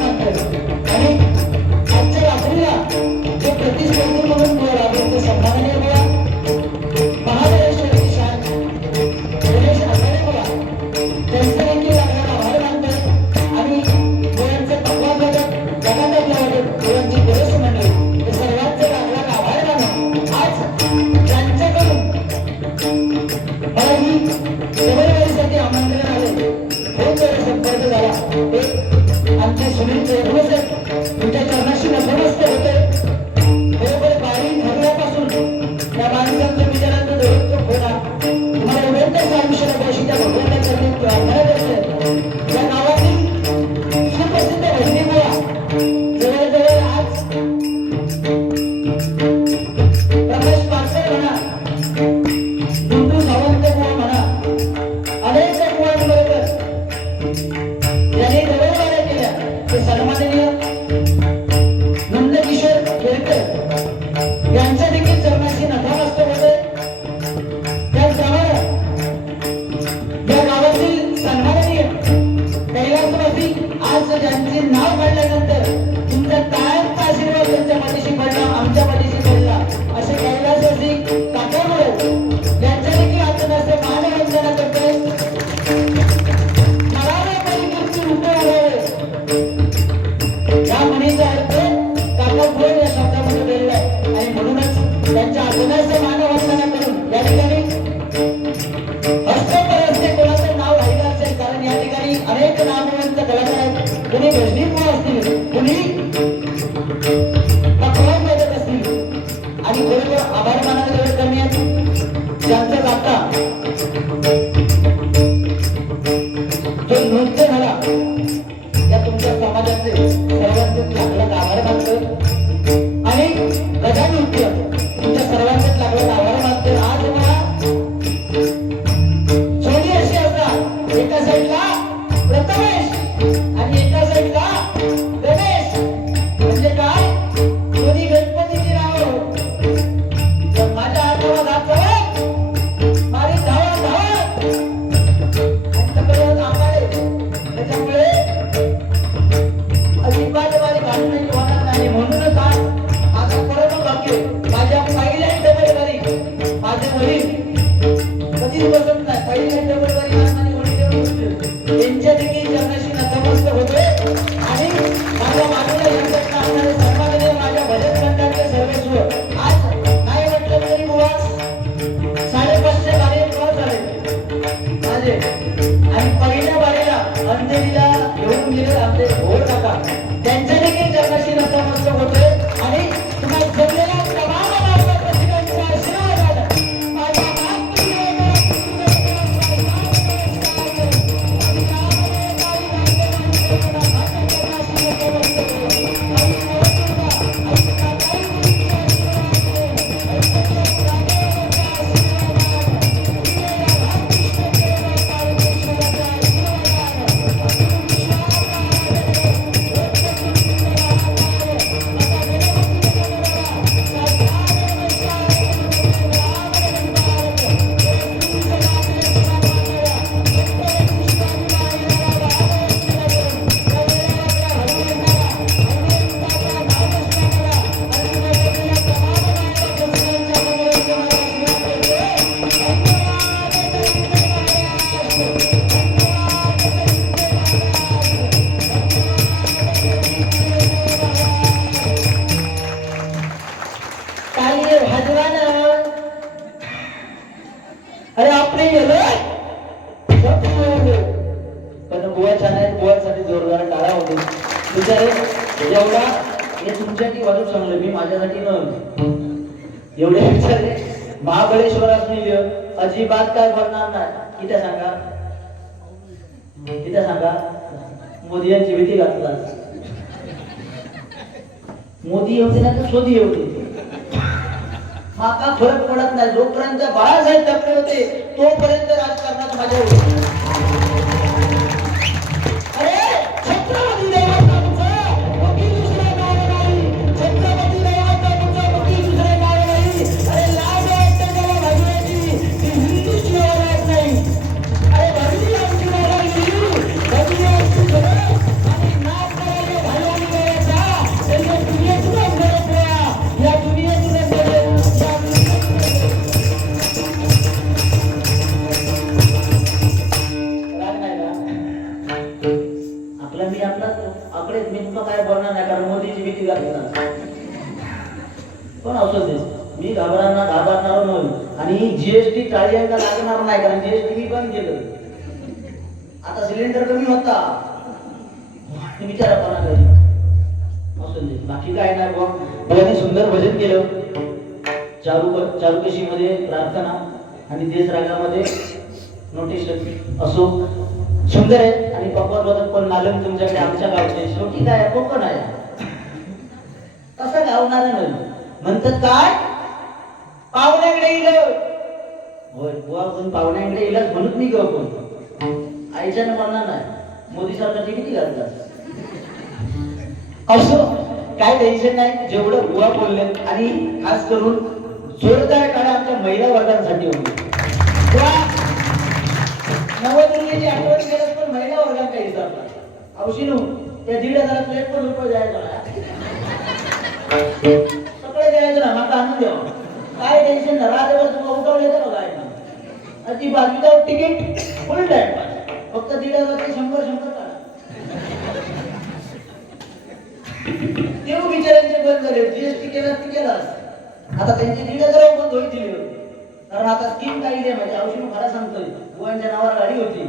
लागला आभार एवढा हे तुमच्यासाठी वाजून चांगलं मी माझ्यासाठी न एवढे विचारले महाबळेश्वरात नेले अजिबात काय बनणार नाही. इथे सांगा. इथे सांगा. मोदी यांची भीती घातला. मोदी येऊ ना तर सोदी येऊ माका फरक पडत नाही. जोपर्यंत बाळासाहेब ठाकरे होते तोपर्यंत राजकारणात माझ्या होते मोदीची भीती घालणार पण असू मी घाबरणार घाबरणार नाही. आणि जीएसटी टाळ्यांना लागणार नाही कारण जीएसटी मी बंद केलं. आता सिलेंडर कमी होता. विचारा कोणा घरी बाकी काय नाही बघ भगवानी सुंदर भजन केलं. चारू चारुकशी मध्ये प्रार्थना आणि देश रागामध्ये नोटीस असो. सुंदर आहे. आणि पप्पा बदल पण नालन तुमच्याकडे आमच्या गावचे. शेवटी काय आहे? कोकण आहे. धावणार नाही. म्हणतात काय? पाहुण्याकडे येईल होय बुवा पण पाहुण्याकडे येईलच म्हणून मी गाव पण आईच्या म्हणणार नाही. मोदी सरकारची किती घालतात असो काय टेन्शन नाही. जेवढं बुवा बोलले आणि खास करून जोरदार काळा आमच्या महिला वर्गांसाठी होती. नवदुर्गेची आठवण केलं पण महिला वर्गात काही विचारतात औशिनू त्या दीड हजार प्लेट पण रुपये जायचा सगळे द्यायचं ना माका आणून द्यावं. काय टेन्शन ना रात्रभर तुम्हाला उठवले तर काय ना ती बाजूचा तिकीट फुल टाइम फक्त दीड हजार ते शंभर शंभर काढा. देव बिचारांचे बंद झाले. जीएसटी केला ती केलास आता त्यांची दीड हजार बंद होईल दिली होती. कारण आता स्कीम काही नाही म्हणजे औषध मला सांगतोय. बुवांच्या नावावर गाडी होती.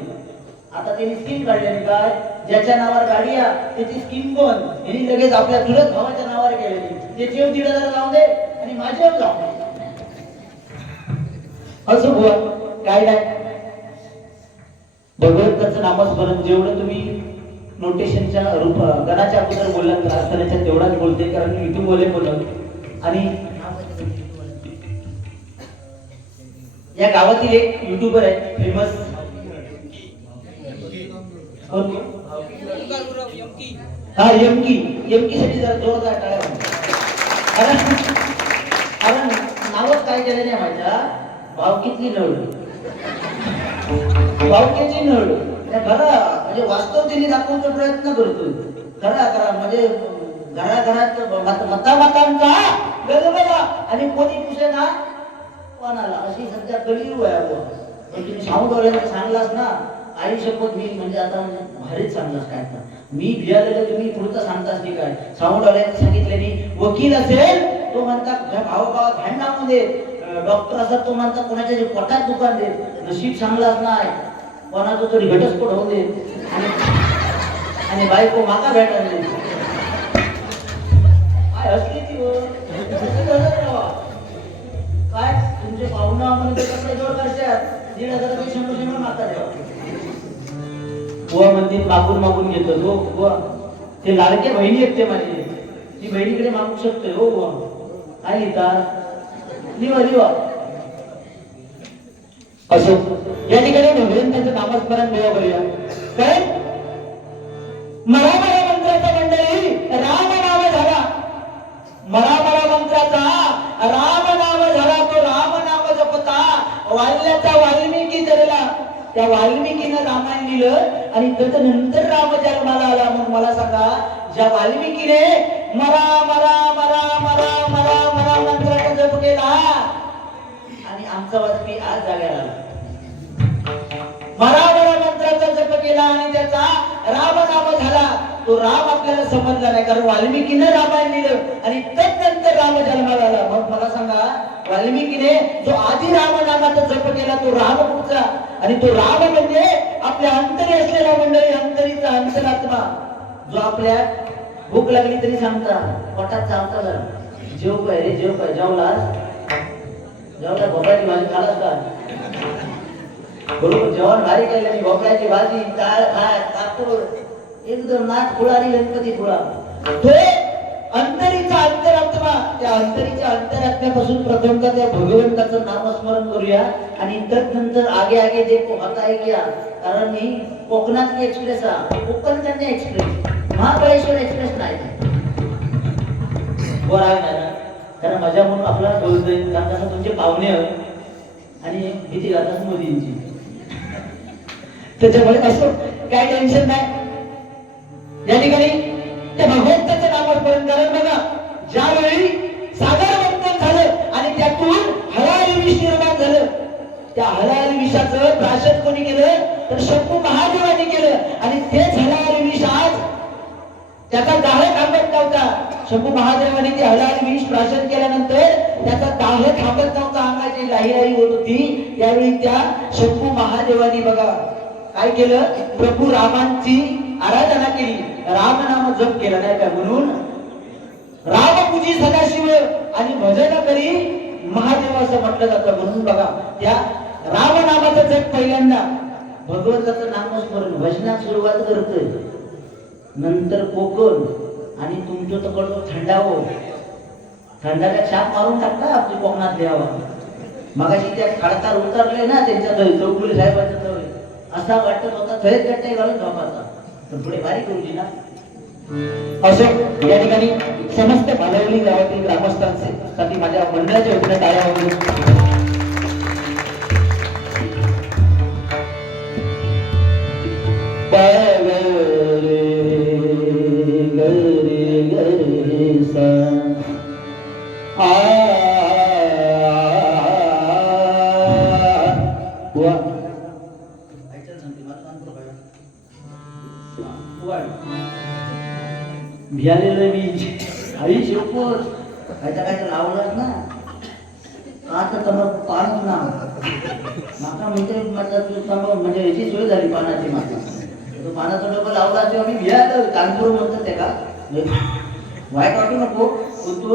आता त्यांनी स्कीम काढलेली काय? ज्याच्या नावावर गाडी त्याची स्कीम बंद यांनी लगेच आपल्या चुलत भावाच्या नावावर केलेली. त्याची दीड हजार जाऊ दे आणि माझ्यावर जाऊ दे. असं बुवा काय काय भगवंताचं नामस्मरण जेवढं तुम्ही नोटेशनच्या रूप गणाच्या अगोदर बोललात प्रार्थनेच्या तेवढाच बोलते कारण मी इथून बोले बोलत आणि या गावातील एक युट्यूबर आहे फेमस हा यमकी. यमकीसाठी जरा जोरदार टाळ्या कारण कारण नावच काय केलं नाही माझ्या भावकीतली नळ. भावकीची नळ. खरं म्हणजे वास्तव तिने दाखवण्याचा प्रयत्न करतोय. खरा खरा म्हणजे घराघरात मता मतांचा गलबला आणि कोणी पुसे ना कोणाला? अशी सध्या कळी आहे. बुवा. पण तुम्ही साऊंडवाल्यांना सांगलास ना आई शपथ मी म्हणजे आता भारीच सांगणार काय आता. मी भियालेलं तुम्ही पुढचं सांगताच नाही काय. साऊंडवाल्यांनी सांगितलेली वकील असेल तो म्हणतात घ- भावभावात भांडणामध्ये डॉक्टर असतात तो म्हणतात कोणाच्या जे पोटात दुकान देत नशीब चांगलाच नाही. कोणाचा तरी घटस्फोट होऊ दे. आणि बायको माका भेटायला दे. काय असली ती काय? तुमचे पाहुणा म्हणजे जोड करतात. दीड हजार रुपये शंभर शंभर मागतात बुवा म्हणते मागून मागून घेतो तो. ते लाडके बहिणी आहेत ते माझे. ती बहिणीकडे मागू शकते हो बुवा. काय लिहितात लिवा लिवा असो. या ठिकाणी भगवान त्यांचं नामस्मरण देवा करूया. काय मरा मंत्राचा मंडळी राम नाम झाला. मरा मरा मंत्राचा राम नाम झाला तो राम नाम जपता. वाल्ल्याचा वाल्मिकी झालेला त्या वाल्मिकीनं रामायण लिहिलं आणि त्याच्यानंतर राम जन्माला आला. मग मला सांगा ज्या वाल्मिकीने मरा मरा मरा मरा मरा मरा मंत्राचा जप केला आणि आमचा वाजपी आज जाग्याला आला. मरा मंत्राचा जप केला आणि त्याचा राम नाम झाला. तो राम आपल्याला समजला नाही कारण वाल्मिकीनं रामायण लिहिलं आणि तदनंतर राम जन्माला आला. मग मला सांगा वाल्मिकीने जो आधी राम नामाचा जप केला तो राम कुठचा? आणि तो राम म्हणजे आपल्या अंतरी असलेला मंडळी अंतरीचा अंतरात्मा जो आपल्या भूक लागली तरी सांगता पोटात चालता जरा जेव काय रे जेव काय? जेवलास? जेवला भोपळ्याची भाजी खालास का? बरोबर जेवण भारी केलं भोपळ्याची भाजी डाळ भात कापूर एकदम नाच फुलारी गणपती फुळा तो अंत त्या अंतरीच्या अंतरात्म्यापासून प्रथमतः त्या भगवंताचं नामस्मरण करूया आणि तदनंतर आगे आगे जे होता है क्या कारण मी कोकणातली एक्सप्रेस हा कोकण एक्सप्रेस महाबळेश्वर एक्सप्रेस नाही. बरं आहे ना कारण माझ्या म्हणून आपला बोलत कारण कसं तुमचे पाहुणे आहेत आणि भीती घालतात मोदींची. त्याच्यामुळे असं काय टेन्शन नाही. या ठिकाणी त्या भगवंताचं नामस्मरण कारण बघा ज्यावेळी सागर वर्तन झालं आणि त्यातून हलाल विष निर्माण झालं. त्या हलाल विषाचं प्राशन कोणी केलं? तर शंभू महादेवाने केलं. आणि तेच हलाल विष आज त्याचा दाह थांबत नव्हता. शंभू महादेवाने ते हलाल विष प्राशन केल्यानंतर त्याचा दाह थांबत नव्हता. अंगाची लाही लाही होत होती. त्यावेळी त्या शंभू महादेवाने बघा काय केलं? प्रभू रामांची आराधना केली. राम नाम जप केला नाही का? म्हणून रामपूजी सदाशिव आणि भजन करी महादेव असं म्हटलं जातं. म्हणून बघा त्या रामनामाचं जग पहिल्यांदा भगवंताचं नामस्मरण भजनात सुरुवात करतोय. नंतर कोकण आणि तुमचं तिकडचं थंडावं. थंडाला छाप मारून टाकता आपली कोकणात द्यावा मगाशी त्या खडकार उतरले ना त्यांच्या जवळ चौगुले साहेबांच्या जवळ असा वाटत होता थैत गट्टे घालून झोपाचा पण पुढे बारीक होती ना. असो या ठिकाणी समस्त भालवली गावातील ग्रामस्थांचे साठी माझ्या मंडळाच्या वतीने टाळ्या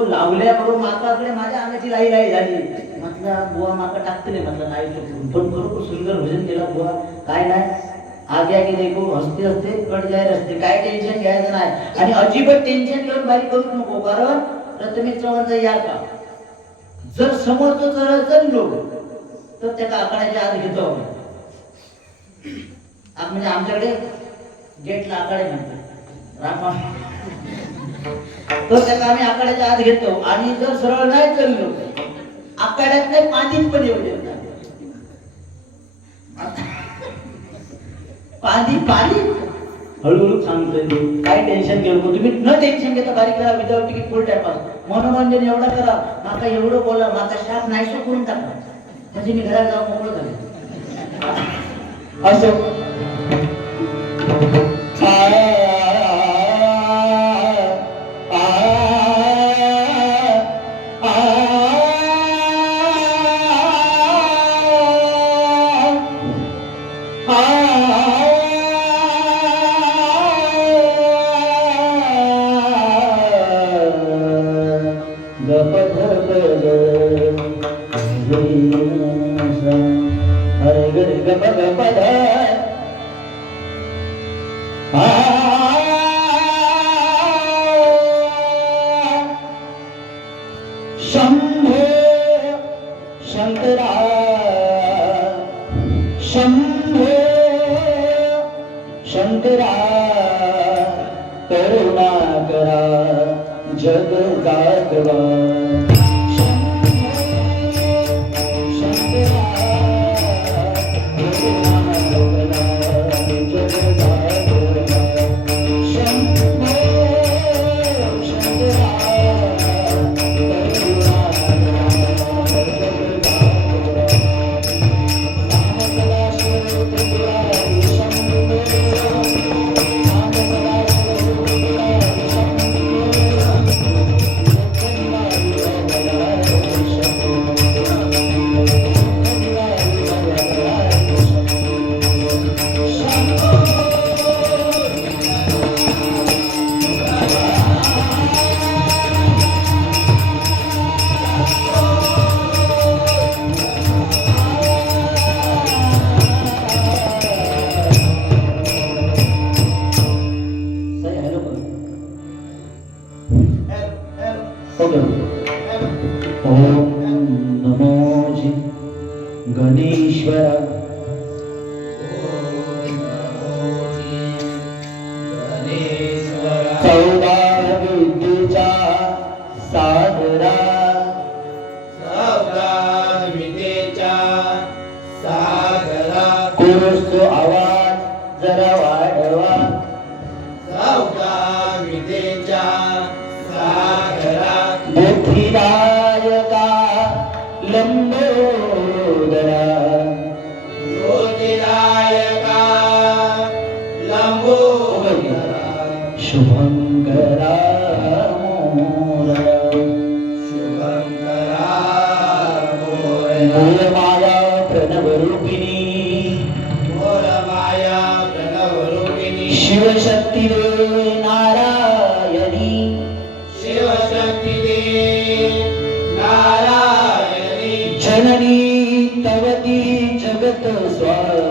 लावल्याबरोबर माकाकडे माझ्या अंगाची लाई लाई झाली. म्हटलं बुवा माका टाकते म्हटलं नाही पण बरोबर सुंदर भजन केलं बुवा. काय नाही. आगे आगे देखो हसते हसते कट जाय रस्ते काय टेन्शन घ्यायचं नाही. आणि अजिबात टेन्शन घेऊन बारी करू नको कारण प्रथमेश चव्हाणचा या का? जर समोरचं जर लोक तर त्याला आकड्याच्या आत घेतो आपण. म्हणजे आमच्याकडे गेटला आकडे म्हणतात. रामा तर त्याला आम्ही आखाड्याच्या आत घेतो. आणि जर सरळ नाही चाललो आखाड्यात नाही पाणीच पण येऊ देत नाही. पाणी पाणी. हळूहळू सांगतोय मी. काय टेन्शन घेऊ नको. तुम्ही न टेन्शन घेता बारीक करा विदाउट तिकीट फुल टायपास मनोरंजन एवढं करा माका एवढं बोला माका शाप नाही सो करून टाका. म्हणजे मी घरात जाऊन मोकळं झाले. असो. ओम नमो जी गणेश्वरा ಶಿವಶಕ್ತಿದೇ ನಾರಾಯಣಿ ಶಿವಶಕ್ತಿದೇ ನಾರಾಯಣಿ ಜನನೀ ತವತಿ ಜಗತ್ ಸ್ವಾಮಿ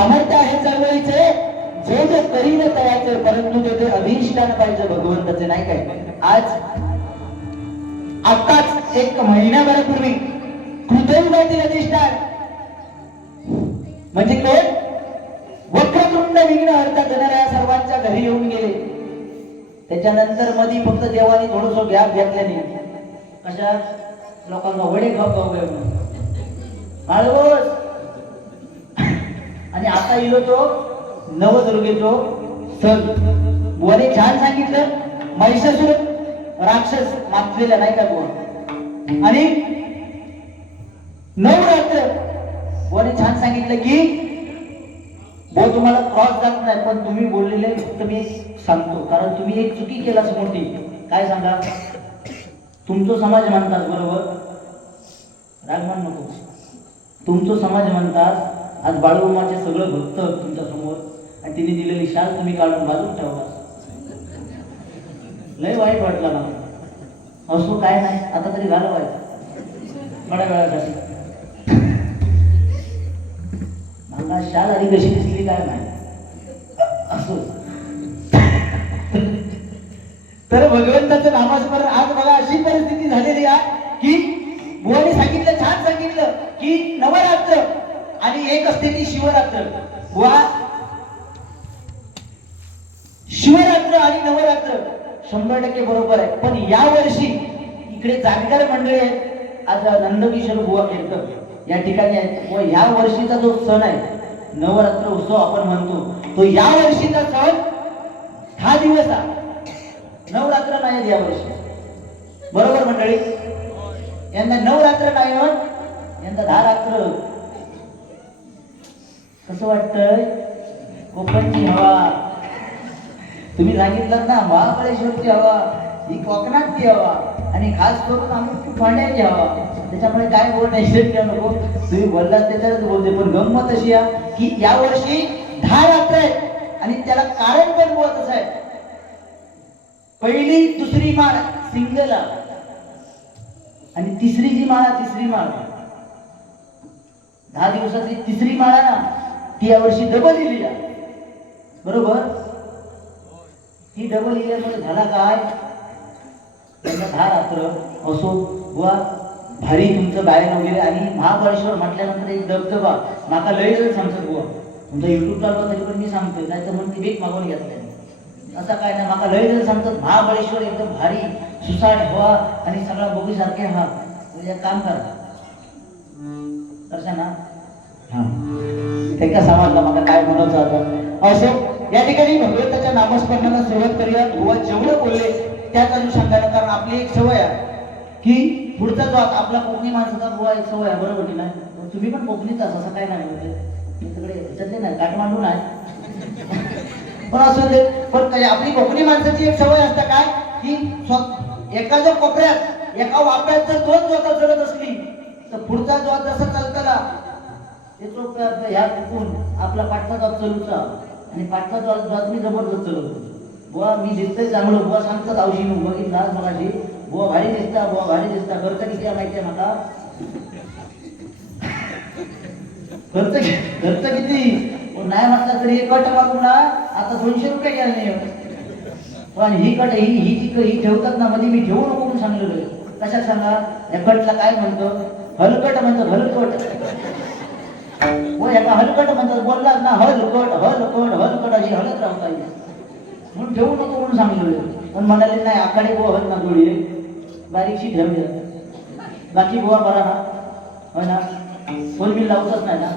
सामर्थ्य आहे चळवळीचे जे जे करीन तयाचे परंतु ते ते अभिष्ठान पाहिजे भगवंताचे नाही काय? आज आताच एक महिन्याभरापूर्वी कृतयुगातील अधिष्ठान म्हणजे कोण वक्रतुंड विघ्न हरता देणाऱ्या सर्वांच्या घरी येऊन गेले. त्याच्यानंतरमध्ये फक्त देवाने थोडस गॅप घेतल्याने कशा? लोकांना वडे खाऊ खाऊ गए आणि आता इलो तो नवदुर्गेचो सण. बुवाने छान सांगितलं महिषासूर राक्षस मागलेला नाही का बुवा? आणि नवरात्र. बुवाने छान सांगितलं की बो तुम्हाला क्रॉस जात नाही पण तुम्ही बोललेले फक्त मी सांगतो. कारण तुम्ही एक चुकी केलास मोठी. काय सांगा? तुमचं समाज म्हणतात बरोबर? राग मान नको. तुमचं समाज म्हणतात आज बाळूमाचे सगळं भक्त तुमच्यासमोर. आणि तिने दिलेली शाल तुम्ही काढून बाजून ठेवला लय वाईट वाटलं मला. असो काय नाही आता तरी झालं थोड्या वेळासाठी. मला शाल आधी कशी दिसली काय नाही असो. तर भगवंताचं नामस्मरण आज मला अशी परिस्थिती झालेली आहे की बुवाने सांगितलं छान सांगितलं की नवरात्र आणि एक असते ती शिवरात्र. वा. शिवरात्र आणि नवरात्र शंभर टक्के बरोबर आहे. पण या वर्षी इकडे जाणकार मंडळी आहेत. आज नंदकिशोर बुवा केळकर या ठिकाणी आहेत. व या वर्षीचा जो सण आहे नवरात्र उत्सव आपण म्हणतो तो या वर्षीचा सण हा दिवस नवरात्र नाही आहेत या वर्षी. बरोबर मंडळी? यांना नवरात्र नाही होत. यांना दहा रात्र कसं वाटतंय? कोकणची हवा. तुम्ही सांगितलं ना महाबळेश्वरची हवा ही कोकणातली हवा आणि खास करून आम्ही पाण्याची हवा. त्याच्यामुळे काय बोलण्याशी टेन्शन नको. तुम्ही बोललात त्याच्यावरच बोलते पण गंमत अशी आहे की यावर्षी दहा रात्र आहेत आणि त्याला कारण पण बोलत आहे पहिली दुसरी माळ सिंगल. आणि तिसरी जी माळा तिसरी माळ. दहा दिवसातली तिसरी माळा ना ती यावर्षी डबल लिहिली बरोबर? ही डबल इल्यामुळे झाला काय? त्यांना दहा रात्र असो वा भारी तुमचं गायन वगैरे आणि महाबळेश्वर म्हटल्यानंतर एक धबधबा माका लय जण सांगतात बुवा तुमचा युट्यूब चालू तरी पण मी सांगतोय. नाही तर म्हणून ती बेक मागून घेतल्या असं काय नाही माका लय जण सांगतात महाबळेश्वर एकदम भारी सुसाट हवा आणि सगळा बघूसारखे हा. म्हणजे काम करा. करशा ना? हा. ते समजलं मला काय म्हणत होतं असो या ठिकाणी भगवंताच्या नामस्मरणाला सुरुवात करूया. गोवा जेवढं बोलले त्याच अनुषंगाने कारण आपली एक सवय आहे की पुढचा जो आपला कोकणी माणसाचा गोवा एक सवय आहे बरोबर की नाही? तुम्ही पण कोकणीच असं असं काय नाही म्हणजे मी तिकडे ह्याच्यातले नाही काठमांडू नाही पण असं ते पण आपली कोकणी माणसाची एक सवय असते काय? की एका जर कोपऱ्यात एका वापऱ्यात जर दोन जोता चढत असली तर पुढचा जो जसा चाल त्याचो प- ह्या चुकून आपला पाठचा जॉब चालूचा. आणि पाठचा जॉब जॉब मी जबरदस्त चालवतो बुवा मी दिसतोय चांगलं. बुवा सांगतात औषधी मग बघितला मगाशी बुवा भारी दिसता बुवा भारी दिसता. खर्च किती आहे माहिती आहे मला खर्च खर्च किती? नाही म्हटलं तरी एक कट मागून ना आता दोनशे रुपये घ्यायला नाही पण ही कट ही ही जी ही ठेवतात ना मध्ये मी ठेवू नको म्हणून सांगलेलं कशात सांगा? या कटला काय म्हणतो? हलकट म्हणतो हलकट. हो हलकट म्हणतात बोललात ना हलकट हलकट हलकट अशी हलत राहता येईल म्हणून ठेवू नको म्हणून सांगितलं. पण म्हणाले नाही आकाडे बुवा हल ना थोडी. बारीकशी ठेवली बाकी बुवा बरा ना. हो ना. फोन बिल लावतच नाही ना.